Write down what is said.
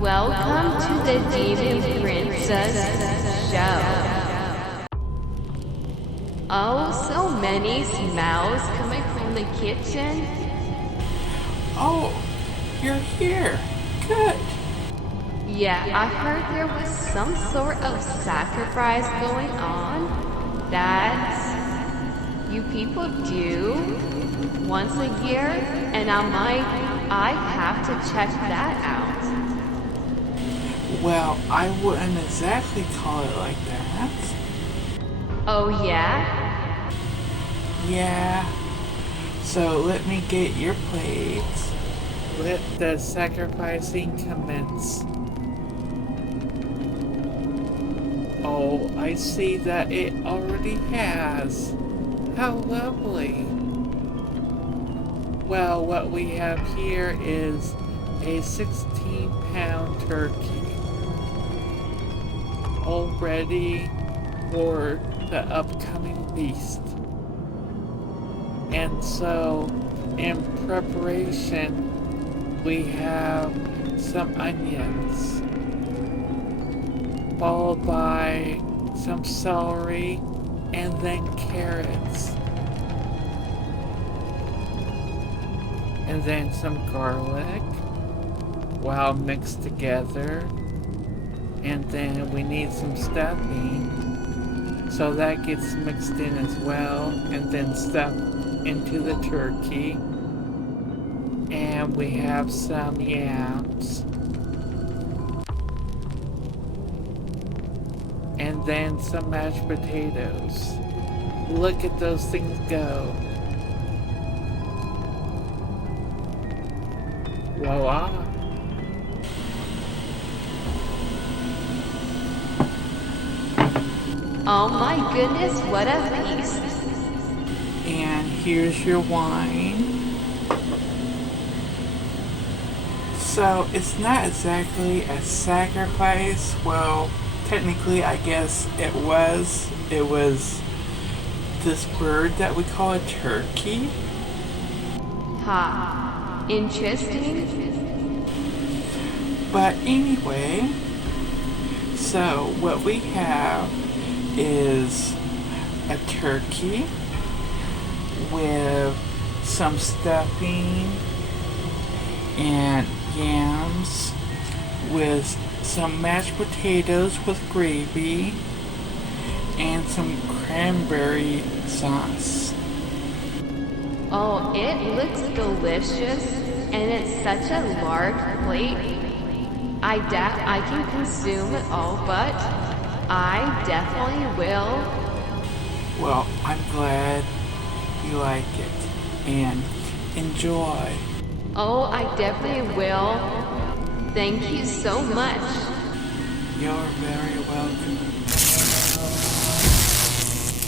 Welcome to the Demon Princess show. Oh, so many smells coming from the kitchen. Oh, you're here. Good. Yeah, I heard there was some sort of sacrifice going on that you people do once a year, and I have to check that out. Well, I wouldn't exactly call it like that. Oh yeah? Yeah. So let me get your plates. Let the sacrificing commence. Oh, I see that it already has. How lovely. Well, what we have here is a 16-pound turkey. All ready for the upcoming feast. And so, in preparation, we have some onions, followed by some celery, and then carrots. And then some garlic, well mixed together. And then we need some stuffing, so that gets mixed in as well, and then stuffed into the turkey. And we have some yams. And then some mashed potatoes. Look at those things go. Voila! Oh my goodness, what a feast. And here's your wine. So it's not exactly a sacrifice. Well, technically I guess it was. It was this bird that we call a turkey. Ha. Interesting. But anyway, so what we have is a turkey with some stuffing and yams with some mashed potatoes with gravy and some cranberry sauce. Oh, it looks delicious, and it's such a large plate. I can consume it all, but I definitely will. Well, I'm glad you like it, and enjoy. Oh, I definitely will. Thank you so much. You're very welcome.